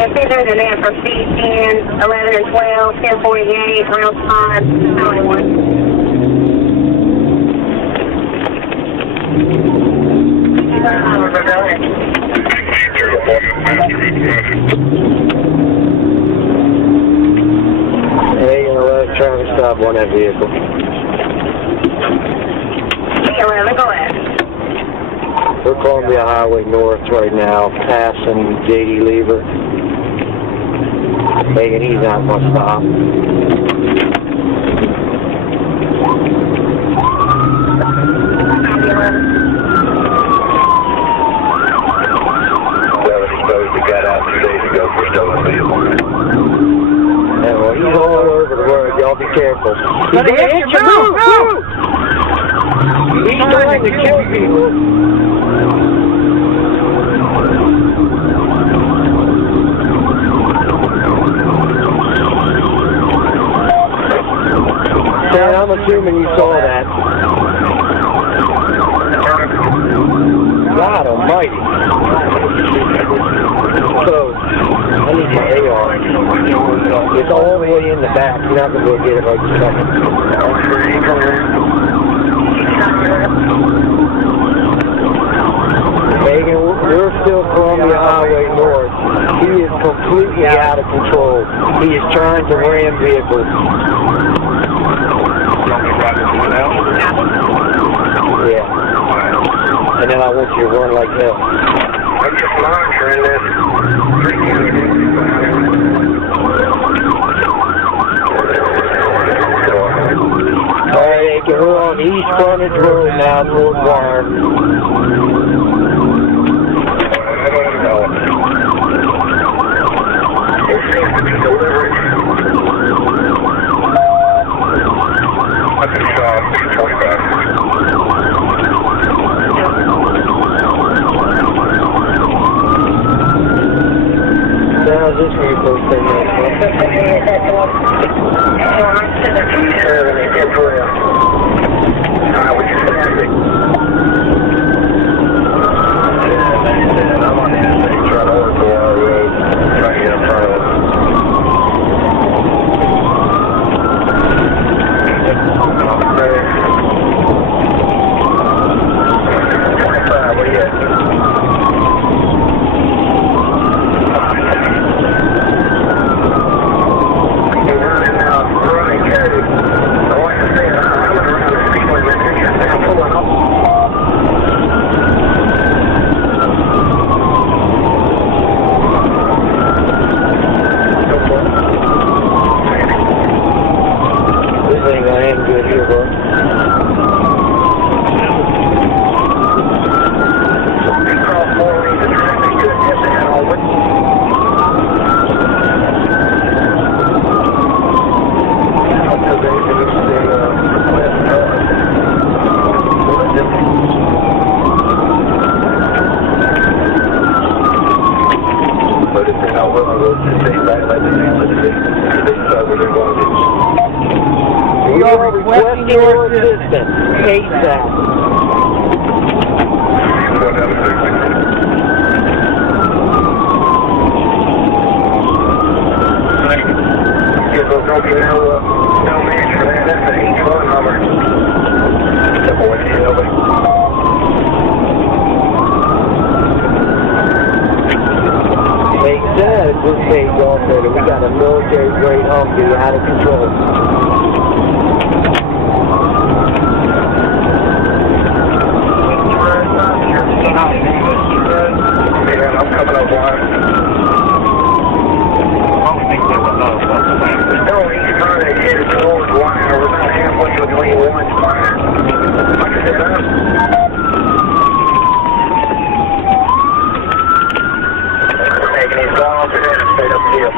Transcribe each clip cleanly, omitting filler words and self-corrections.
send her the net for speed 10, 11 and 12, 1048, round 5, highway 1. Hey, traffic stop on that vehicle. 11, go ahead. We're Columbia Highway North right now, passing J.D. Lever. Hey, and he's not going to stop. Yeah, well, he's all over the road. Y'all be careful. He's going to hit you. Move! He's trying to kill people. Dan, I'm assuming you saw that. God almighty. So, I need my AR. It's all the way in the back. You're not going to be able to get it right this second. Aiken, we're still Columbia Highway North. He is completely out of control. He is trying to ram vehicles. Yeah. And then I want you to run like hell. I'm just monitoring this. Alright, Aiken, we're on East Frontage Road now toward Warrenville. How's this for your first 10 minutes, huh? I'm on the Interstate trying to work the water road, trying to get in front of it. We are requesting your assistance ASAP. This page also that we got a military-grade Humvee out of control. Yeah, I'm coming up on it. No, he's trying to hit it towards wire. We're about halfway between one and wire. Like I said, taking his ball off the interstate up here.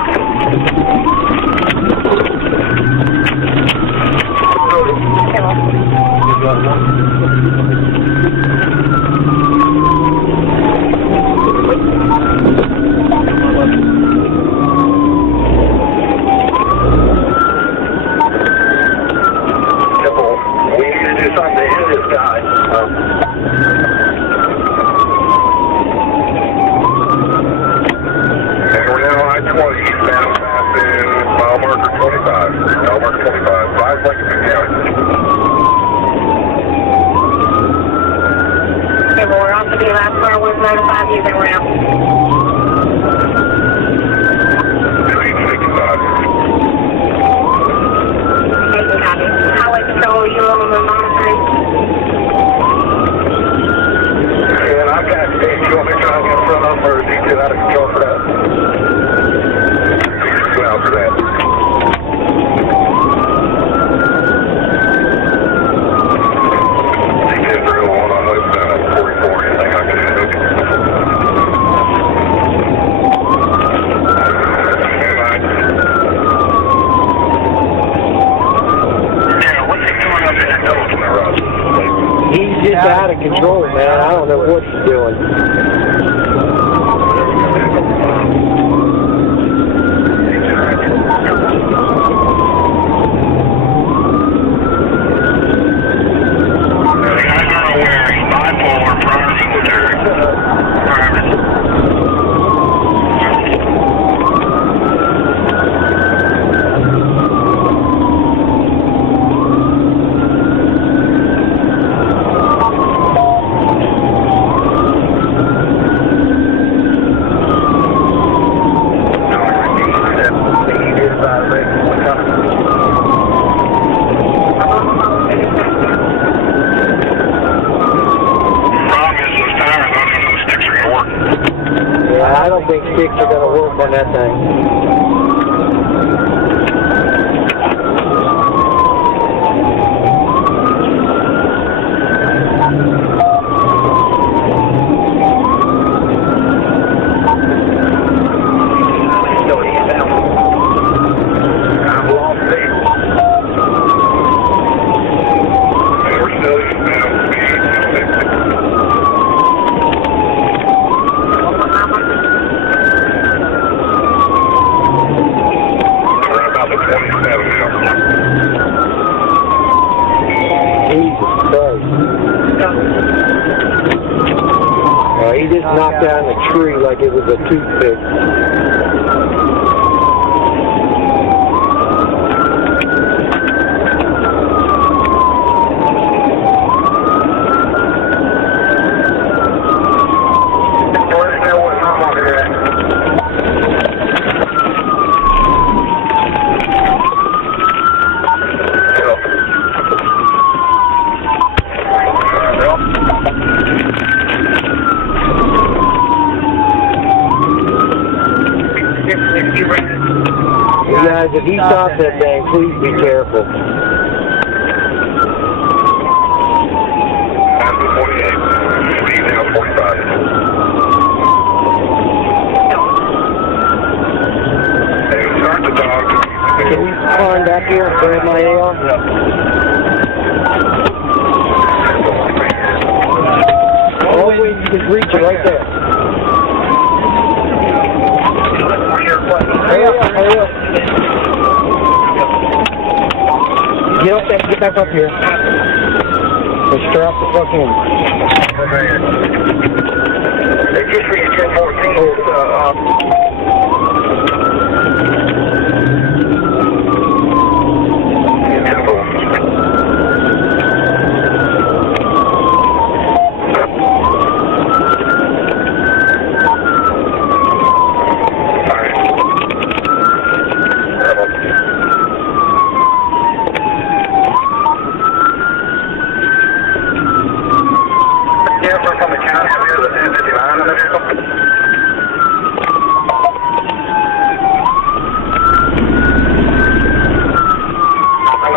We need to do something to hit this guy. And we're now get out of control for that. Get out for that. He's just out of control, man. I don't know what he's doing. I don't think sticks are going to work on that thing. He just knocked down the tree like it was a toothpick. Guys, if he stops that thing, please be careful. Can you climb back here and grab my AR? Oh, wait, you can reach it right there. Hurry up, hurry up. Get up there, get back up here. Let's strap the fuck in. They just reached 1014.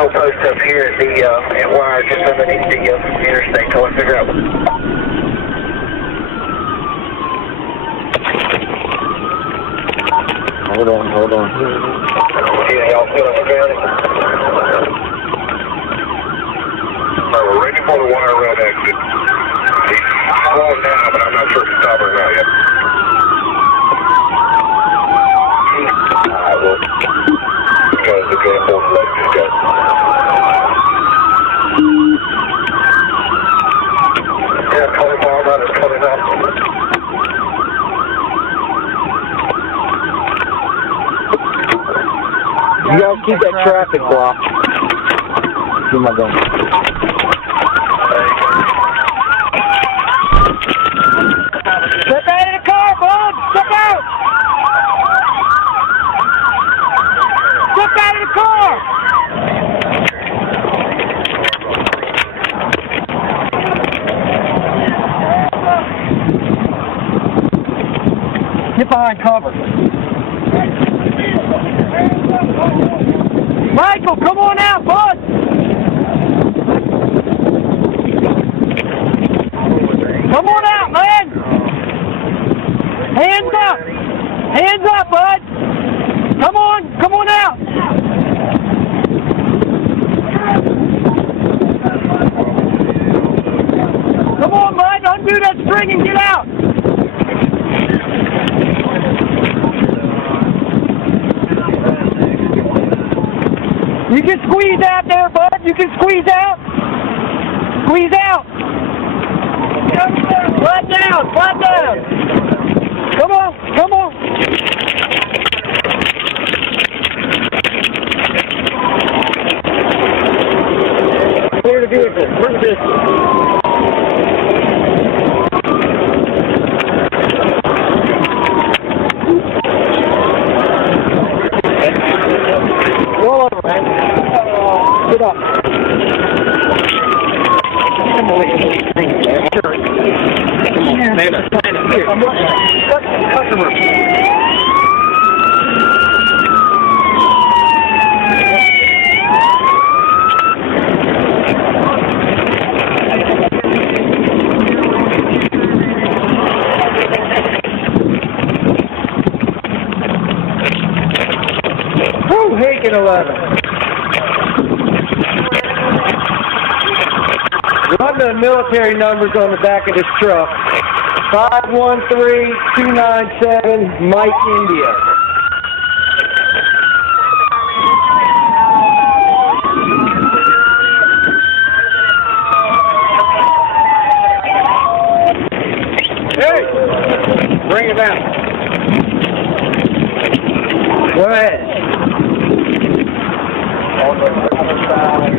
Post up here at the at wire just underneath the interstate till I figure out. Hold on, hold on. Yeah, y'all feel like we're we're ready for the wire road exit. He's slowing down, but I'm not sure if he's stopping or not yet. Alright, well, because the good important leg just got. Yeah, 20 mile an hour, 20 knots. You guys keep that traffic blocked. Give my gun. Step out of the car, bud! Step out! Step out of the car! Get behind cover. Michael, come on out, bud. Come on out, man. Hands up. Hands up, bud. Come on out. Come on, bud. Undo that string and get out. You can squeeze out there, bud. You can squeeze out. Squeeze out. Flat down. Flat down. Come on. Come on. Clear the vehicle. Clear the vehicle. Roll over, man. Sit up. Come on, man. Here. Customer. Aiken 11. Run the military numbers on the back of this truck. 513297 Mike, India. Hey! Bring it out. Go ahead. On the other side,